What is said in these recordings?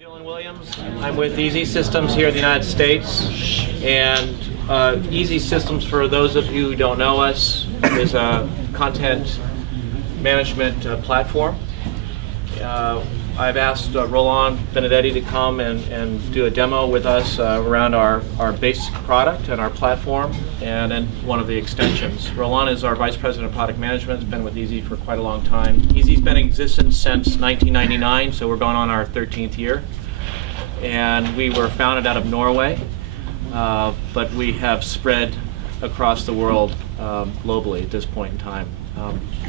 Dylan Williams. I'm with Easy Systems here in the United States, and Easy Systems, for those of you who don't know us, is a content management platform. I've asked Roland Benedetti to come and do a demo with us around our basic product and our platform, and then one of the extensions. Roland is our Vice President of Product Management, has been with Easy for quite a long time. Easy's been in existence since 1999, so we're going on our 13th year. And we were founded out of Norway, but we have spread across the world globally at this point in time.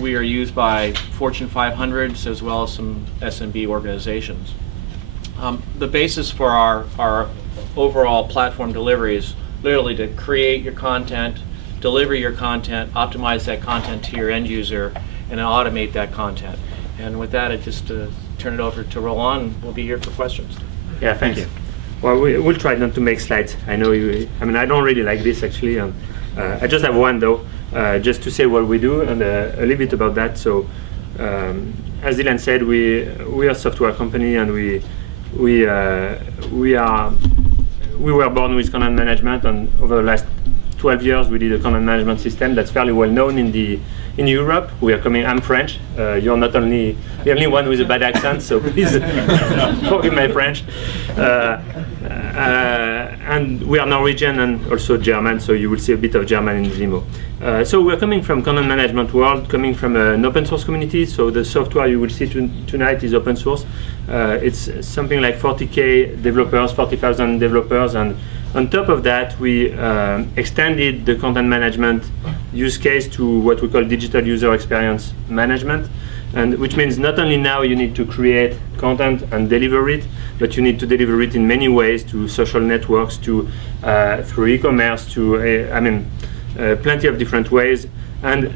We are used by Fortune 500s as well as some SMB organizations. The basis for our overall platform delivery is literally to create your content, deliver your content, optimize that content to your end user, and then automate that content. And with that, I just turn it over to Roland, and we'll be here for questions. Yeah, thank you. Well, we'll try not to make slides. I know I don't really like this actually. And, I just have one though, just to say what we do and a little bit about that. So, as Dylan said, we are a software company, and we were born with content management, and over the last 12 years we did a content management system that's fairly well known in Europe. We are coming. I'm French. You're not only the only one with a bad accent, so please forgive my French. And we are Norwegian and also German, so you will see a bit of German in the demo. So we're coming from content management world, coming from an open source community. So the software you will see tonight is open source. It's something like 40,000 developers, 40,000 developers, and on top of that, we extended the content management use case to what we call digital user experience management, and which means not only now you need to create content and deliver it, but you need to deliver it in many ways, to social networks, to through e-commerce, to plenty of different ways. And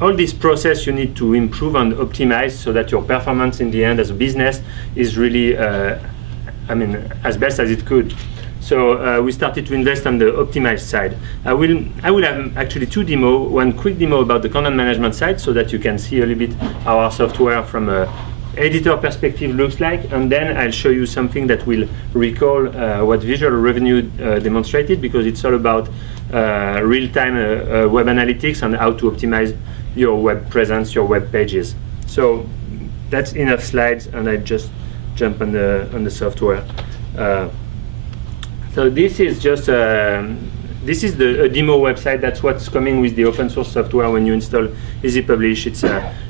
all this process you need to improve and optimize so that your performance in the end as a business is really as best as it could. So we started to invest on the optimized side. I will have actually two demos, one quick demo about the content management side so that you can see a little bit how our software from an editor perspective looks like, and then I'll show you something that will recall what Visual Revenue demonstrated, because it's all about real-time web analytics and how to optimize your web presence, your web pages. So that's enough slides, and I just jump on the software. So this is just this is a demo website. That's what's coming with the open source software when you install Easy Publish. It's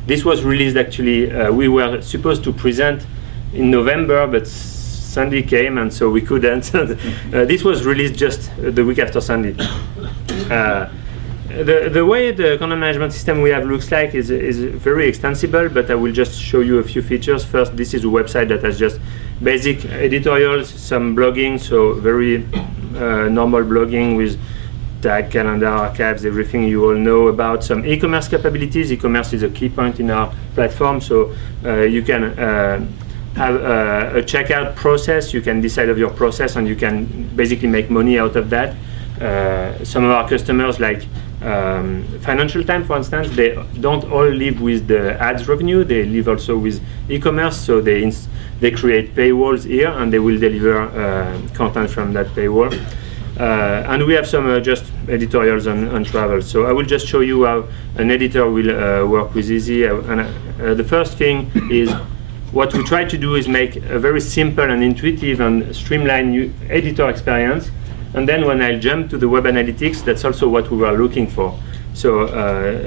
this was released actually. We were supposed to present in November, but Sunday came, and so we couldn't. This was released just the week after Sunday. The way the content management system we have looks like is very extensible, but I will just show you a few features. First, this is a website that has just basic editorials, some blogging, so very normal blogging with tag, calendar, archives, everything you all know about. Some e-commerce capabilities. E-commerce is a key point in our platform, so you can have a checkout process. You can decide of your process, and you can basically make money out of that. Some of our customers, like Financial Times, for instance, they don't all live with the ads revenue. They live also with e-commerce, so they create paywalls here, and they will deliver content from that paywall. And we have some just editorials on travel. So I will just show you how an editor will work with Easy. The first thing is, what we try to do is make a very simple and intuitive and streamlined editor experience. And then when I jump to the web analytics, that's also what we were looking for. So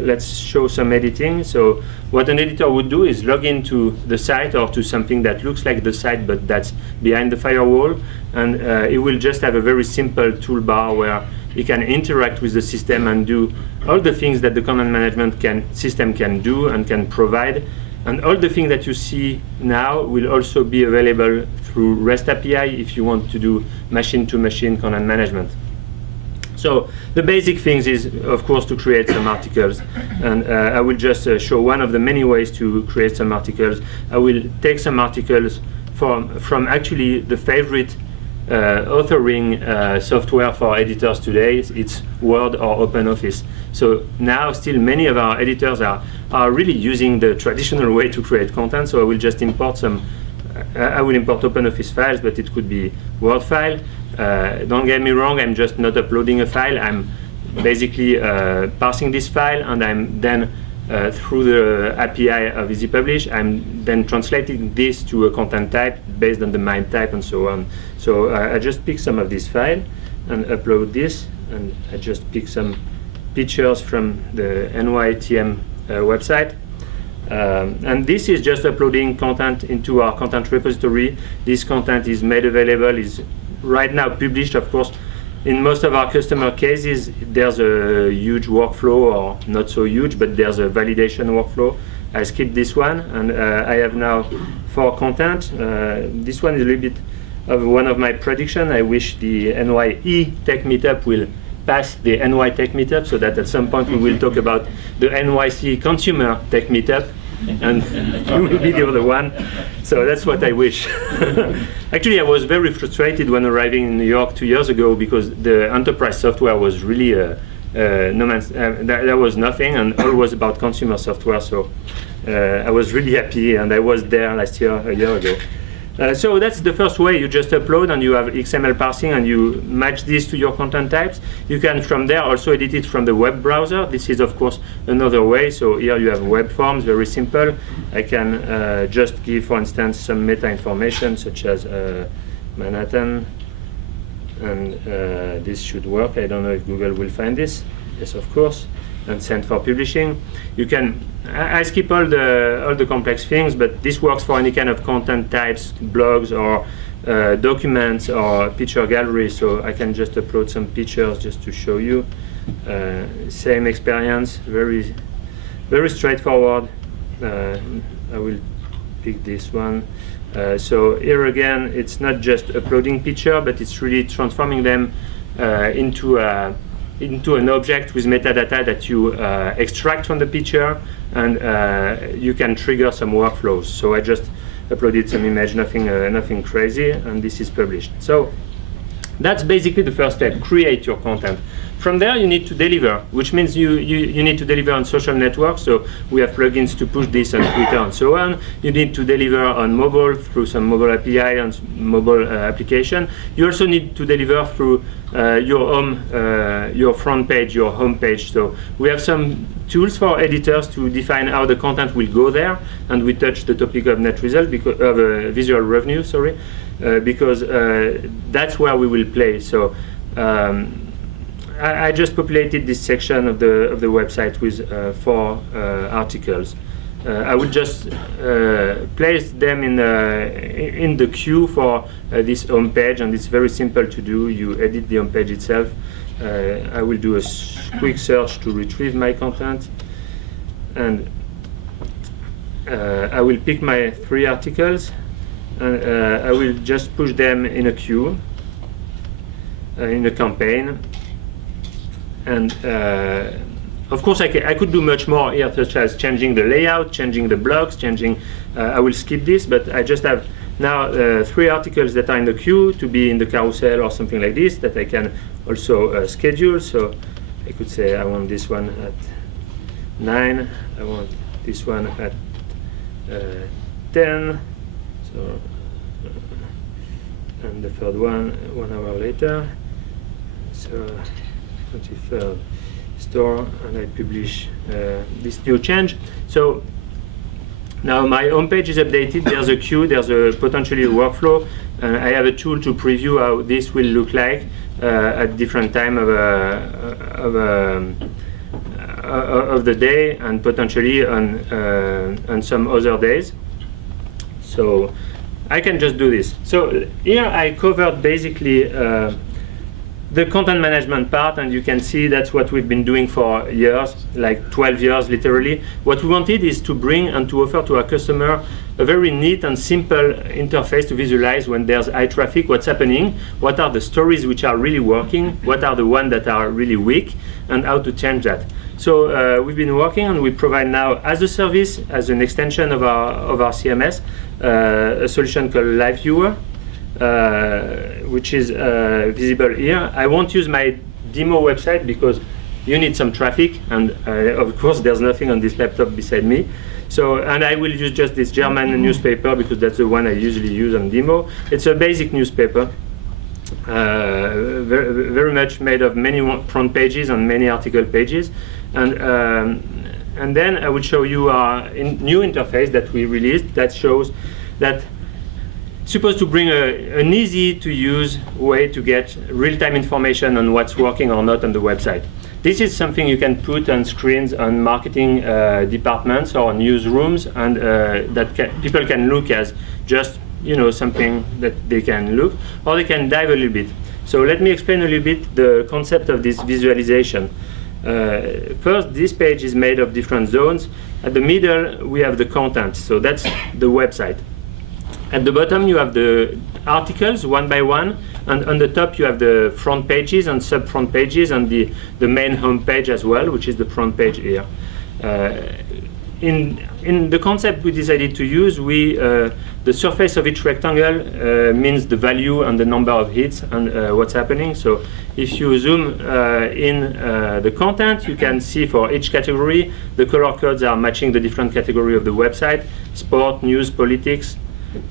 let's show some editing. So what an editor would do is log into the site or to something that looks like the site, but that's behind the firewall. And it will just have a very simple toolbar where you can interact with the system and do all the things that the content management system can do and can provide. And all the things that you see now will also be available through REST API if you want to do machine-to-machine content management. So the basic things is, of course, to create some articles. And I will just show one of the many ways to create some articles. I will take some articles from actually the favorite authoring software for editors today. It's Word or OpenOffice. So now still many of our editors are really using the traditional way to create content. So I will just import some I will import OpenOffice files, but it could be Word file. Don't get me wrong, I'm just not uploading a file. I'm basically parsing this file, and I'm then through the API of EasyPublish, I'm then translating this to a content type based on the MIME type and so on. So I just pick some of this file and upload this, and I just pick some pictures from the NYTM website. And this is just uploading content into our content repository. This content is made available, is right now published, of course. In most of our customer cases, there's a huge workflow, or not so huge, but there's a validation workflow. I skipped this one, and I have now 4 content. This one is a little bit of one of my predictions. I wish the NYE Tech Meetup will pass the NY Tech Meetup, so that at some point we will talk about the NYC Consumer Tech Meetup, and you will be the other one. So that's what I wish. Actually, I was very frustrated when arriving in New York 2 years ago, because the enterprise software was really no man's. There was nothing, and all was about consumer software. So I was really happy, and I was there last year, a year ago. So that's the first way. You just upload, and you have XML parsing, and you match this to your content types. You can from there also edit it from the web browser. This is of course another way. So here you have web forms, very simple. I can just give, for instance, some meta information such as Manhattan, and this should work. I don't know if Google will find this. Yes, of course. And send for publishing. You can. I skip all the complex things, but this works for any kind of content types, blogs or documents or picture gallery. So I can just upload some pictures just to show you. Same experience, very straightforward. I will pick this one. So here again, it's not just uploading picture, but it's really transforming them into an object with metadata that you extract from the picture, and you can trigger some workflows. So I just uploaded some image, nothing crazy, and this is published. So that's basically the first step: create your content. From there, you need to deliver, which means you need to deliver on social networks. So we have plugins to push this on Twitter and so on. You need to deliver on mobile through some mobile API and mobile application. You also need to deliver through your front page, your home page. So we have some tools for editors to define how the content will go there, and we touch the topic of net result because of visual revenue. Sorry, because that's where we will play. So. I just populated this section of the website with 4 articles. I will just place them in the queue for this home page, and it's very simple to do. You edit the home page itself. I will do a quick search to retrieve my content, and I will pick my 3 articles, and I will just push them in a queue in a campaign. And of course, I could do much more here, such as changing the layout, changing the blocks, changing. I will skip this, but I just have now 3 articles that are in the queue to be in the carousel or something like this that I can also schedule. So I could say I want this one at 9. I want this one at 10. So and the third one 1 hour later. So 23rd store, and I publish this new change. So now my homepage is updated. There's a queue, there's a potentially a workflow, and I have a tool to preview how this will look like at different time of the day, and potentially on some other days. So I can just do this. So here I covered basically the content management part, and you can see that's what we've been doing for years, like 12 years literally. What we wanted is to bring and to offer to our customer a very neat and simple interface to visualize when there's high traffic, what's happening, what are the stories which are really working, what are the ones that are really weak, and how to change that. So we've been working, and we provide now as a service, as an extension of our CMS, a solution called Live Viewer, which is visible here. I won't use my demo website because you need some traffic, and of course there's nothing on this laptop beside me. So, and I will use just this German newspaper because that's the one I usually use on demo. It's a basic newspaper, very much made of many front pages and many article pages. And then I will show you our new interface that we released that shows that it's supposed to bring an easy-to-use way to get real-time information on what's working or not on the website. This is something you can put on screens on marketing departments or newsrooms, and that people can look as just something that they can look, or they can dive a little bit. So let me explain a little bit the concept of this visualization. First, this page is made of different zones. At the middle, we have the content, so that's the website. At the bottom, you have the articles one by one, and on the top, you have the front pages and sub-front pages, and the main home page as well, which is the front page here. In the concept we decided to use, the surface of each rectangle means the value and the number of hits and what's happening. So if you zoom in the content, you can see for each category, the color codes are matching the different category of the website: sport, news, politics.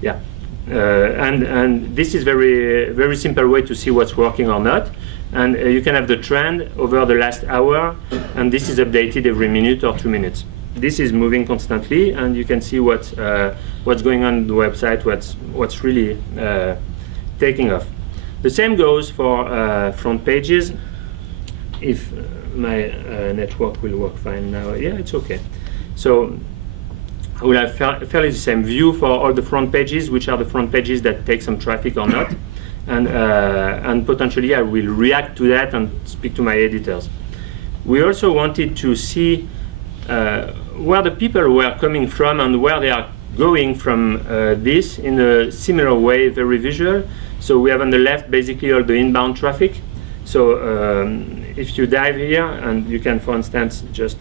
Yeah, and this is very simple way to see what's working or not. And you can have the trend over the last hour, and this is updated every minute or 2 minutes. This is moving constantly, and you can see what's going on the website, what's really taking off. The same goes for front pages. If my network will work fine now, yeah, it's okay. So I will have fairly the same view for all the front pages, which are the front pages that take some traffic or not, and potentially I will react to that and speak to my editors. We also wanted to see where the people were coming from and where they are going from this in a similar way, very visual. So we have on the left basically all the inbound traffic. So if you dive here, and you can, for instance, just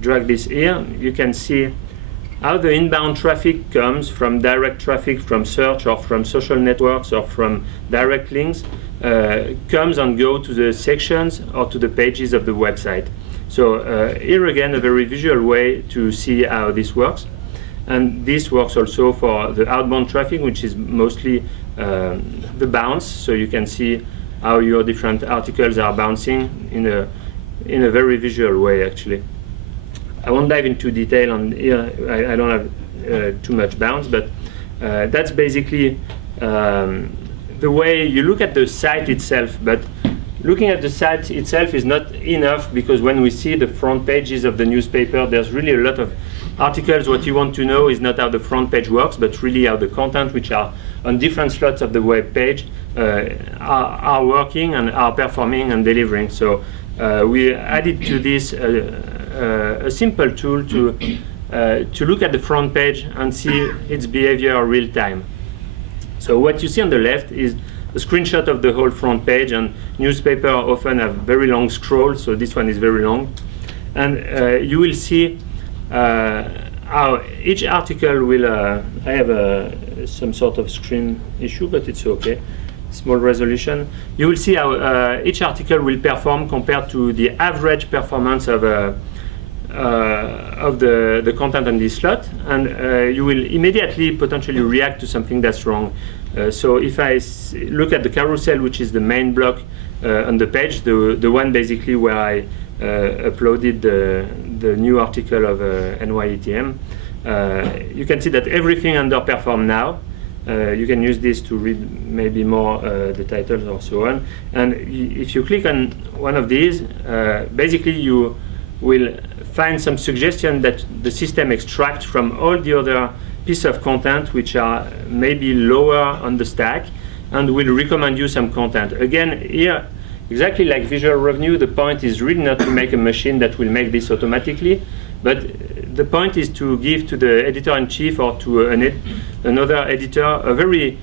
drag this here, you can see how the inbound traffic comes from direct traffic from search or from social networks or from direct links, comes and go to the sections or to the pages of the website. So here again, a very visual way to see how this works. And this works also for the outbound traffic, which is mostly the bounce. So you can see how your different articles are bouncing in a very visual way, actually. I won't dive into detail on here. I don't have too much bounce, but that's basically the way you look at the site itself. But looking at the site itself is not enough, because when we see the front pages of the newspaper, there's really a lot of articles. What you want to know is not how the front page works, but really how the content, which are on different slots of the web page, are working and are performing and delivering. So we added to this a simple tool to look at the front page and see its behavior real time. So what you see on the left is a screenshot of the whole front page, and newspaper often have very long scrolls, so this one is very long. And you will see how each article will, I have some sort of screen issue, but it's okay, small resolution. You will see how each article will perform compared to the average performance of the content on this slot, and you will immediately potentially react to something that's wrong. So if I look at the carousel, which is the main block on the page, the one basically where I uploaded the new article of NYETM, you can see that everything underperformed now. You can use this to read maybe more the titles or so on. And if you click on one of these, basically you will find some suggestion that the system extracts from all the other pieces of content which are maybe lower on the stack, and will recommend you some content. Again, here, exactly like visual revenue, the point is really not to make a machine that will make this automatically, but the point is to give to the editor-in-chief or to another editor a very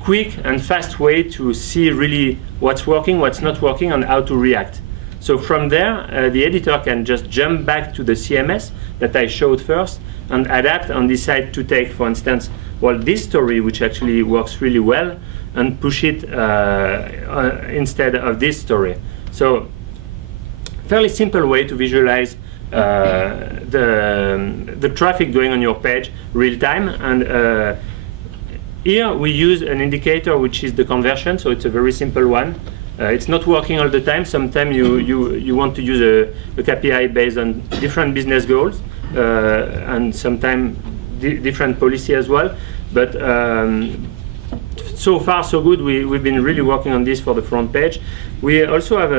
quick and fast way to see really what's working, what's not working, and how to react. So from there, the editor can just jump back to the CMS that I showed first and adapt and decide to take, for instance, well, this story, which actually works really well, and push it instead of this story. So fairly simple way to visualize the traffic going on your page real time. And here we use an indicator which is the conversion, so it's a very simple one. It's not working all the time. Sometimes you want to use a KPI based on different business goals and sometimes different policy as well. But so far so good. We've been really working on this for the front page. We also have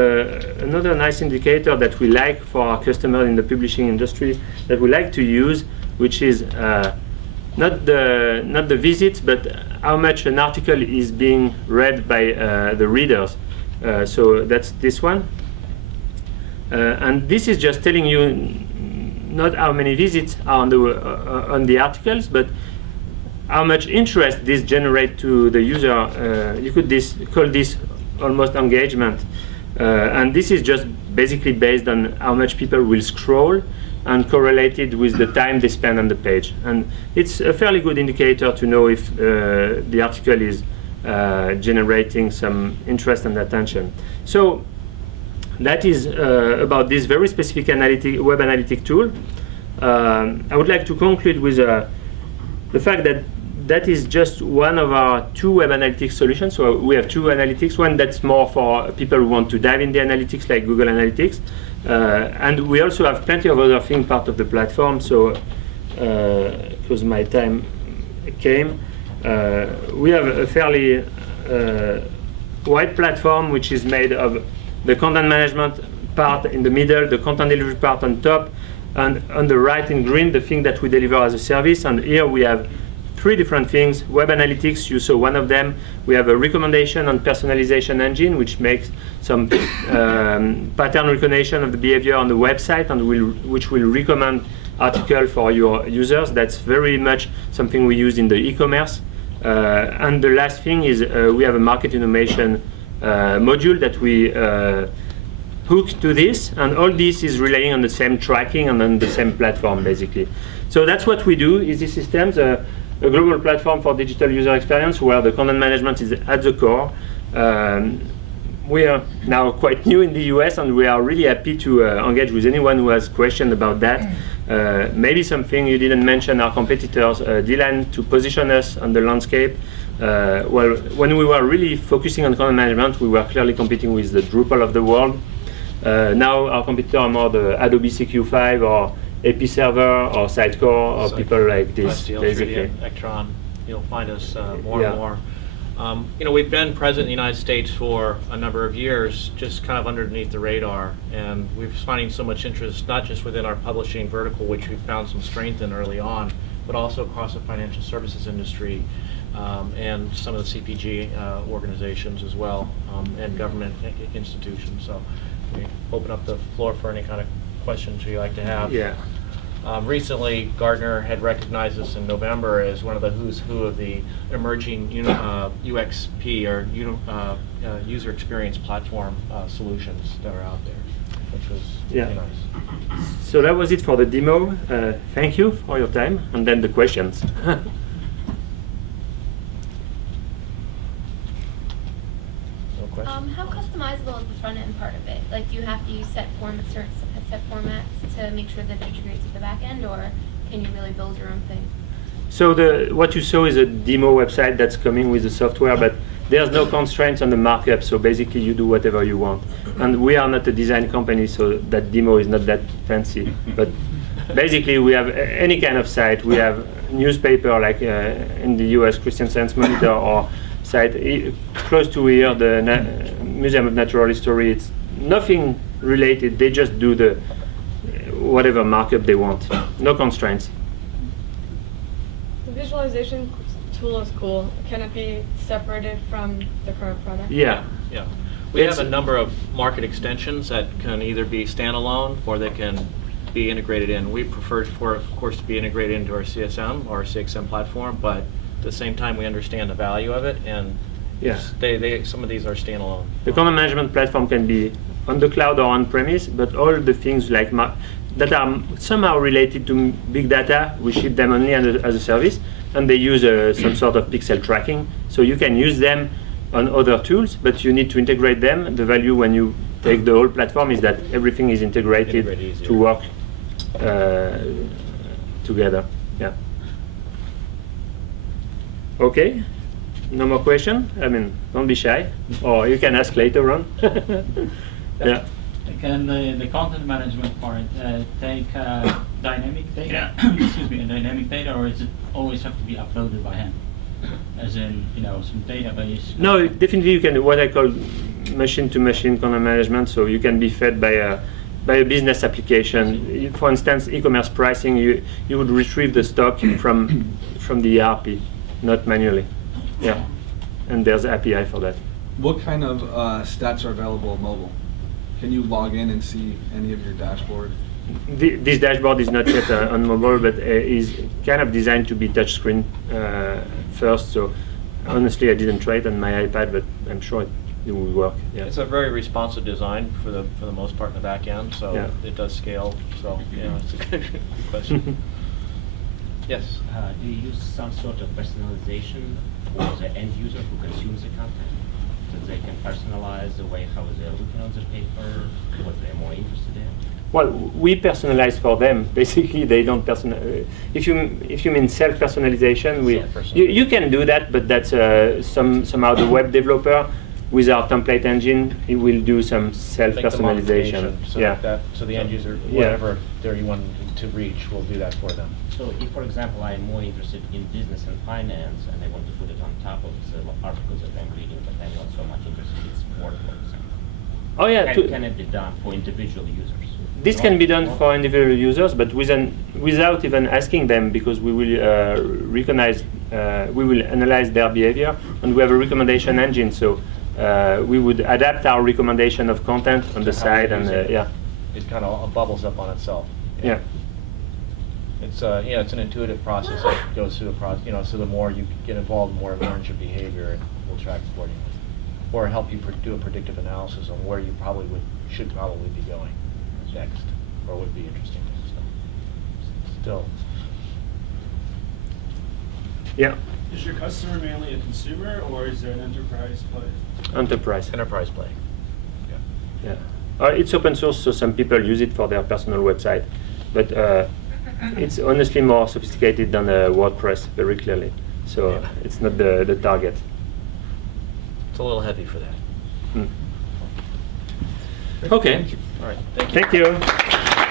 another nice indicator that we like for our customers in the publishing industry that we like to use, which is not the visits, but how much an article is being read by the readers. So that's this one. And this is just telling you not how many visits are on the articles, but how much interest this generates to the user. You could call this almost engagement. And this is just basically based on how much people will scroll and correlated with the time they spend on the page. And it's a fairly good indicator to know if the article is generating some interest and attention. So that is about this very specific web analytic tool. I would like to conclude with the fact that that is just one of our two web analytics solutions. So we have two analytics, one that's more for people who want to dive in the analytics like Google Analytics. And we also have plenty of other things part of the platform. So because my time came, we have a fairly wide platform which is made of the content management part in the middle, the content delivery part on top, and on the right in green, the thing that we deliver as a service. And here we have three different things. Web analytics, you saw one of them. We have a recommendation and personalization engine, which makes some pattern recognition of the behavior on the website and which will recommend articles for your users. That's very much something we use in the e-commerce. And the last thing is we have a market automation module that we hook to this, and all this is relying on the same tracking and on the same platform, basically. So that's what we do. Easy Systems, a global platform for digital user experience where the content management is at the core. We are now quite new in the US, and we are really happy to engage with anyone who has questions about that. Maybe something you didn't mention, our competitors, Dylan, to position us on the landscape. Well, when we were really focusing on content management, we were clearly competing with the Drupal of the world. Now our competitors are more the Adobe CQ5 or AP Server or Sitecore or people like this, basically. Electron, you'll find us more and more. We've been present in the United States for a number of years, just kind of underneath the radar, and we're finding so much interest, not just within our publishing vertical, which we found some strength in early on, but also across the financial services industry and some of the CPG organizations as well, and government institutions. So we open up the floor for any kind of questions you like to have. Yeah. Recently, Gartner had recognized us in November as one of the who's who of the emerging UXP or user experience platform solutions that are out there, which was really nice. So that was it for the demo. Thank you for your time, and then the questions. How customizable is the front end part of it? Like, do you have to use set formats to make sure that it integrates with the back end, or can you really build your own thing? So what you saw is a demo website that's coming with the software, but there's no constraints on the markup, so basically you do whatever you want. And we are not a design company, so that demo is not that fancy. But basically we have any kind of site. We have newspaper, like in the US, Christian Science Monitor, or site close to here, the Museum of Natural History. It's nothing related. They just do the whatever markup they want. No constraints. The visualization tool is cool. Can it be separated from the current product? Yeah. Yeah. We have a number of market extensions that can either be standalone or they can be integrated in. We prefer, of course, to be integrated into our CSM or our CXM platform, but at the same time we understand the value of it, and some of these are standalone. The content management platform can be on the cloud or on-premise, but all the things like that are somehow related to big data, we ship them only as a service, and they use some sort of pixel tracking. So you can use them on other tools, but you need to integrate them. The value when you take the whole platform is that everything is integrated Integrate easier. to work together. Yeah. Okay. No more question? I mean, don't be shy, or you can ask later on. Yeah. Can the content management part take dynamic data, excuse me, dynamic data, or is it always have to be uploaded by hand? As in, some database? No, definitely you can, what I call machine-to-machine content management, so you can be fed by a business application. For instance, e-commerce pricing, you would retrieve the stock from the ERP, not manually. Yeah, and there's API for that. What kind of stats are available mobile? Can you log in and see any of your dashboard? This dashboard is not yet on mobile, but is kind of designed to be touchscreen first. So honestly, I didn't try it on my iPad, but I'm sure it will work. Yeah. It's a very responsive design for the most part in the back end, so Yeah. it does scale. So it's a good question. Yes. Do you use some sort of personalization for the end user who consumes the content? That they can personalize the way how they're looking on the paper, what they're more interested in? Well, we personalize for them. Basically, they don't personalize. If you mean self-personalization, you can do that, but that's somehow the web developer with our template engine, he will do some Make the self-personalization. modification so Yeah. so the end user, Yeah. whatever there you want to reach, will do that for them. So if, for example, I'm more interested in business and finance, and I want to put it on top of the articles that I'm reading, but I'm not so much interested in sport, for example. Oh yeah. Can it be done for individual users? This can be done for individual users, but without even asking them, because we will we will analyze their behavior, and we have a recommendation engine. So we would adapt our recommendation of content on the To how you side, and use it. yeah, It kind of bubbles up on itself. yeah. It's it's an intuitive process that goes through the process. So the more you get involved, the more it learns your behavior and will track accordingly, or help you do a predictive analysis on where you should probably be going next, or would be interesting. Still. Yeah, Is your customer mainly a consumer, or is there an enterprise play? enterprise play. Yeah. Yeah, it's open source, so some people use it for their personal website, but it's honestly more sophisticated than WordPress, very clearly. So Yeah. it's not the target. It's a little heavy for that. Mm. Okay. All right. Thank you. Thank you.